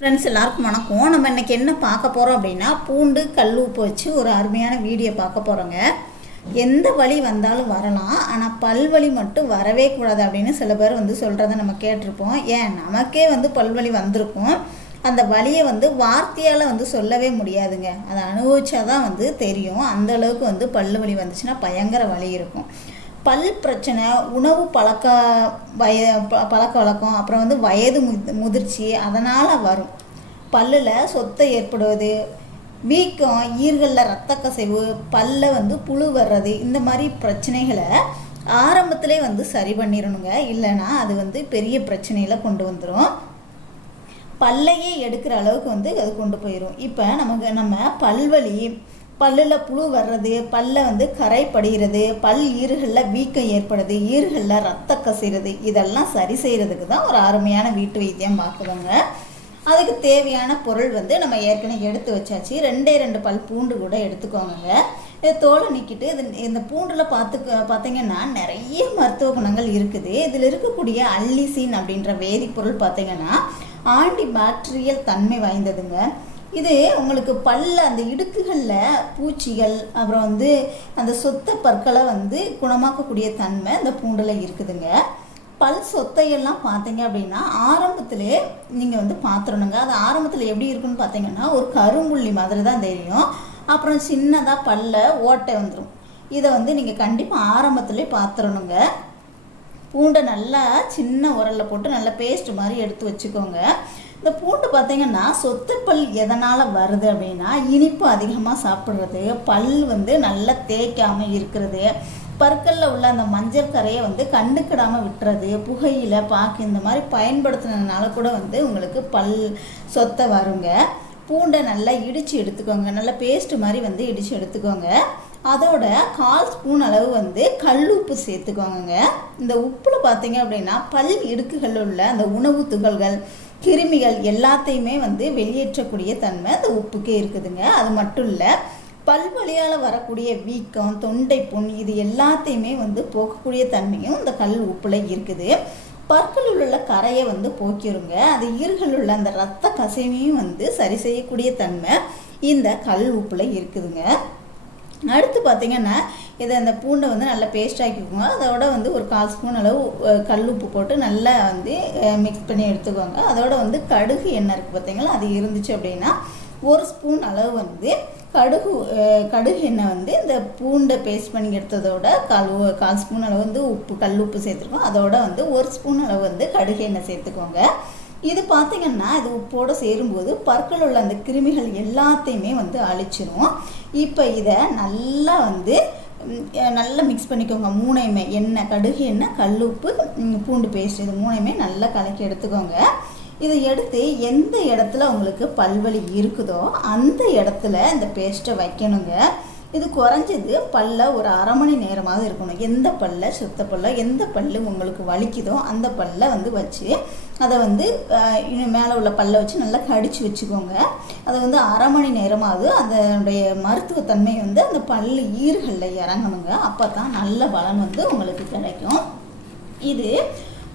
Friends எல்லாருக்கும் வணக்கம். நம்ம இன்னைக்கு என்ன பார்க்க போகிறோம் அப்படின்னா பூண்டு கல் உப்பு வச்சு ஒரு அருமையான வீடியோ பார்க்க போகிறோங்க எந்த வலி வந்தாலும் வரலாம் ஆனால் பல்வழி மட்டும் வரவே கூடாது அப்படின்னு சில பேர் வந்து சொல்கிறத நம்ம கேட்டிருப்போம். ஏன்? நமக்கே வந்து பல்வழி வந்திருக்கும். அந்த வலியை வந்து வார்த்தையால் வந்து சொல்லவே முடியாதுங்க. அதை அனுபவிச்சாதான் வந்து தெரியும். அந்த அளவுக்கு வந்து பல்லு வலி வந்துச்சுன்னா பயங்கர வலி இருக்கும். பல் பிரச்சனை உணவு பழக்க வய ப- பழக்க வழக்கம் அப்புறம் வந்து வயது முதிர்ச்சி அதனால் வரும். பல்லில் சொத்தை ஏற்படுவது வீக்கம் ஈர்களில் ரத்த கசைவு பல்ல வந்து புழு வர்றது இந்த மாதிரி பிரச்சனைகளை ஆரம்பத்திலே வந்து சரி பண்ணிடணுங்க இல்லைன்னா அது வந்து பெரிய பிரச்சனையில் கொண்டு வந்துடும் பல்லையே எடுக்கிற அளவுக்கு வந்து அது கொண்டு போயிடும் இப்போ நமக்கு நம்ம பல்வலி பல்லில் புழு வர்றது பல்ல வந்து கரை படுகிறது பல் ஈறுகளில் வீக்கம் ஏற்படுது ஈறுகளில் ரத்த கசிறது இதெல்லாம் சரி செய்கிறதுக்கு தான் ஒரு அருமையான வீட்டு வைத்தியம் பார்க்குவாங்க அதுக்கு தேவையான பொருள் வந்து நம்ம ஏற்கனவே எடுத்து வச்சாச்சு. ரெண்டே ரெண்டு பல் பூண்டு கூட எடுத்துக்கோங்க இது தோலை நிற்கிட்டு இது இந்த பூண்டில் பார்த்து பார்த்தீங்கன்னா நிறைய மருத்துவ குணங்கள் இருக்குது. இதில் இருக்கக்கூடிய அல்லிசின் அப்படின்ற வேதிப்பொருள் பார்த்தீங்கன்னா ஆன்டி பாக்டீரியல் தன்மை வாய்ந்ததுங்க. இது உங்களுக்கு பல்ல அந்த இடுக்குகளில் பூச்சிகள் அப்புறம் வந்து அந்த சொத்த பற்களை வந்து குணமாக்கக்கூடிய தன்மை அந்த பூண்டில் இருக்குதுங்க. பல் சொத்தையெல்லாம் பார்த்தீங்க அப்படின்னா ஆரம்பத்திலே நீங்கள் வந்து பார்த்துடணுங்க அது ஆரம்பத்தில் எப்படி இருக்குன்னு பார்த்தீங்கன்னா ஒரு கரும்புள்ளி மாதிரி தான் தெரியும். அப்புறம் சின்னதாக பல்ல ஓட்டை வந்துடும் இதை வந்து நீங்கள் கண்டிப்பாக ஆரம்பத்திலே பார்த்துடணுங்க பூண்டை நல்லா சின்ன உரல்ல போட்டு நல்லா பேஸ்ட் மாதிரி எடுத்து வச்சுக்கோங்க. இந்த பூண்டு பார்த்தீங்கன்னா சொத்துப்பல் எதனால் வருது அப்படின்னா இனிப்பு அதிகமாக சாப்பிட்றது பல் வந்து நல்லா தேய்க்காமல் இருக்கிறது பற்களில் உள்ள அந்த மஞ்சள் கரையை வந்து கண்டுக்கிடாமல் விட்டுறது புகையில் பாக்கு இந்த மாதிரி பயன்படுத்துனதுனால கூட வந்து உங்களுக்கு பல் சொத்தை வருங்க. பூண்டை நல்லா இடித்து எடுத்துக்கோங்க. நல்லா பேஸ்ட் மாதிரி வந்து இடித்து எடுத்துக்கோங்க. அதோட கால் ஸ்பூன் அளவு வந்து கல் உப்பு சேர்த்துக்கோங்க இந்த உப்பில் பார்த்தீங்க அப்படின்னா பல் இடுக்குகளில் உள்ள அந்த உணவு துகள்கள் கிருமிகள் எல்லாத்தையுமே வந்து வெளியேற்றக்கூடிய தன்மை அந்த உப்புக்கே இருக்குதுங்க. அது மட்டும் இல்லை பல் வழியால் வரக்கூடிய வீக்கம் தொண்டை புண் இது எல்லாத்தையுமே வந்து போக்கக்கூடிய தன்மையும் இந்த கல் உப்பில் இருக்குது. பற்களில் உள்ள கரையை வந்து போக்கிருங்க. அது ஈர்கள் உள்ள அந்த ரத்த கசைவையும் வந்து சரி செய்யக்கூடிய தன்மை இந்த கல் உப்பில் இருக்குதுங்க. அடுத்து பார்த்தீங்கன்னா இதை அந்த பூண்டை வந்து நல்லா பேஸ்ட் ஆக்கிக்கோங்க. அதோட வந்து ஒரு கால் ஸ்பூன் அளவு கல் உப்பு போட்டு நல்லா வந்து மிக்ஸ் பண்ணி எடுத்துக்கோங்க. அதோட வந்து கடுகு எண்ணெய் இருக்குது பார்த்தீங்களா அது இருந்துச்சு அப்படின்னா ஒரு ஸ்பூன் அளவு வந்து கடுகு கடுகு எண்ணெய் வந்து இந்த பூண்டை பேஸ்ட் பண்ணி எடுத்ததோட கால் கால் ஸ்பூன் அளவு வந்து உப்பு கல் உப்பு சேர்த்துருக்கோம். அதோட வந்து ஒரு ஸ்பூன் அளவு வந்து கடுகு எண்ணெய் சேர்த்துக்கோங்க. இது பார்த்தீங்கன்னா இது உப்போடு சேரும்போது பற்கள் உள்ள அந்த கிருமிகள் எல்லாத்தையுமே வந்து அழிச்சிரும். இப்போ இதை நல்லா வந்து நல்லா மிக்ஸ் பண்ணிக்கோங்க. மூணையுமே எண்ணெய் கடுகு எண்ணெய் கல்லுப்பு உப்பு பூண்டு பேஸ்ட் இது மூணையுமே நல்லா கலக்கி எடுத்துக்கோங்க. இதை எடுத்து எந்த இடத்துல உங்களுக்கு பல்வலி இருக்குதோ அந்த இடத்துல இந்த பேஸ்ட்டை வைக்கணுங்க. இது குறைஞ்சது பல்ல ஒரு அரை மணி நேரமாவது இருக்கணும். எந்த பல்ல சுத்த பல்ல எந்த பல்லு உங்களுக்கு வலிக்குதோ அந்த பல்ல வந்து வச்சு அதை வந்து இன்னும் மேலே உள்ள பல்ல வச்சு நல்லா கடிச்சு வச்சுக்கோங்க. அதை வந்து அரை மணி நேரமாவது அதனுடைய மருத்துவத்தன்மை வந்து அந்த பல்லு ஈறுகளில் இறங்கணுங்க. அப்போ தான் நல்ல பலன் வந்து உங்களுக்கு கிடைக்கும். இது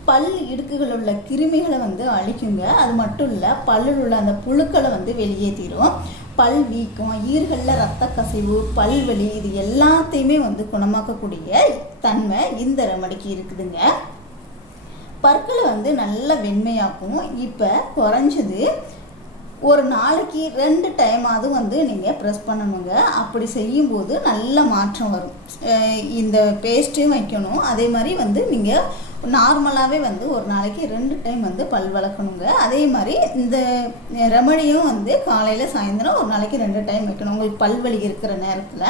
பல் இடுக்குகள் உள்ள கிருமிகளை வந்து அழிக்குங்க. அது மட்டும் இல்லை பல்லில் உள்ள அந்த புழுக்களை வந்து வெளியேற்றிடும் பல் வீக்கம் ஈர்களில் ரத்த கசிவு பல்வலி இது எல்லாத்தையுமே வந்து குணமாக்கக்கூடிய தன்மை இந்த ரெமடிக்கு இருக்குதுங்க. பற்களை வந்து நல்ல வெண்மையாக்கும். இப்போ குறைஞ்சது ஒரு நாளைக்கு ரெண்டு டைமாவது வந்து நீங்கள் ப்ரெஸ் பண்ணணுங்க. அப்படி செய்யும்போது நல்ல மாற்றம் வரும். இந்த பேஸ்ட்டும் வைக்கணும். அதே மாதிரி வந்து நீங்கள் நார்மலாகவே வந்து ஒரு நாளைக்கு ரெண்டு டைம் வந்து பல் வளர்க்கணுங்க. அதே மாதிரி இந்த ரெமடியும் வந்து காலையில் சாயந்தரம் ஒரு நாளைக்கு ரெண்டு டைம் வைக்கணும். உங்களுக்கு பல்வலி இருக்கிற நேரத்தில்.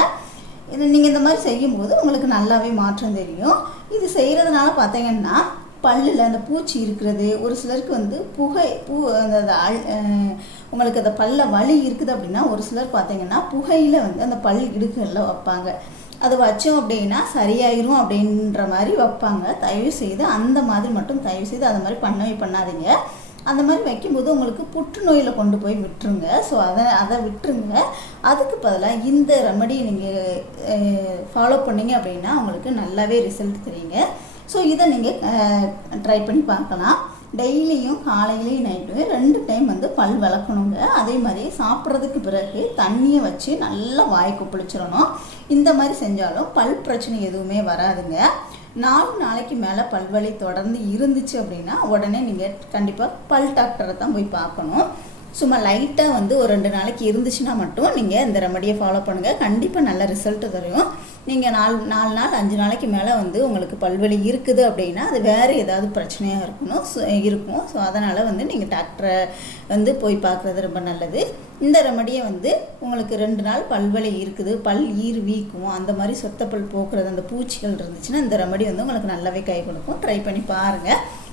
இது நீங்கள் இந்த மாதிரி செய்யும்போது உங்களுக்கு நல்லாவே மாற்றம் தெரியும். இது செய்கிறதுனால பார்த்தீங்கன்னா பல்லில் அந்த பூச்சி இருக்கிறது ஒரு சிலருக்கு வந்து புகை பூ அந்த அல்- உங்களுக்கு அந்த பல்ல வலி இருக்குது அப்படின்னா ஒரு சிலர் பார்த்தீங்கன்னா புகையில் வந்து அந்த பல் இடுக்குகளில் வைப்பாங்க. அது வச்சோம் அப்படின்னா சரியாயிரும் அப்படின்ற மாதிரி வைப்பாங்க. தயவு செய்து அந்த மாதிரி மட்டும் தயவு செய்து அந்த மாதிரி பண்ணவே பண்ணாதீங்க. அந்த மாதிரி வைக்கும்போது உங்களுக்கு புற்றுநோயில் கொண்டு போய் விட்டுருங்க. ஸோ அதை அதை விட்டுருங்க. அதுக்கு பதிலாக இந்த ரெமடி நீங்கள் ஃபாலோ பண்ணீங்க அப்படின்னா உங்களுக்கு நல்லாவே ரிசல்ட் தெரியுங்க. ஸோ இதை நீங்கள் ட்ரை பண்ணி பார்க்கலாம். டெய்லியும் காலையிலையும் நைட்டும் ரெண்டு டைம் வந்து பல் விளக்கணுங்க அதே மாதிரி சாப்பிட்றதுக்கு பிறகு தண்ணியை வச்சு நல்லா வாய்க்கு புளிச்சிடணும் இந்த மாதிரி செஞ்சாலும் பல் பிரச்சனை எதுவுமே வராதுங்க. நாலு நாளைக்கு மேலே பல்வலி தொடர்ந்து இருந்துச்சு அப்படின்னா உடனே நீங்கள் கண்டிப்பாக பல் டாக்டரை தான் போய் பார்க்கணும். சும்மா லைட்டாக வந்து ஒரு ரெண்டு நாளைக்கு இருந்துச்சுன்னா மட்டும் நீங்கள் இந்த ரெமடியை ஃபாலோ பண்ணுங்கள் கண்டிப்பாக நல்ல ரிசல்ட் தரும். நீங்கள் நாலு நாலு நாள் அஞ்சு நாளைக்கு மேலே வந்து உங்களுக்கு பல்வலி இருக்குது அப்படின்னா அது வேறு ஏதாவது பிரச்சனையாக இருக்கணும் ஸோ இருக்கும். ஸோ அதனால் வந்து நீங்கள் டாக்டரை வந்து போய் பார்க்குறது ரொம்ப நல்லது. இந்த ரெமடியை வந்து உங்களுக்கு ரெண்டு நாள் பல்வலி இருக்குது பல் ஈர் வீக்கும் அந்த மாதிரி சொத்தப்பல் போக்குறது அந்த பூச்சிகள் இருந்துச்சுன்னா இந்த ரெமடி வந்து உங்களுக்கு நல்லாவே கை கொடுக்கும். ட்ரை பண்ணி பாருங்கள்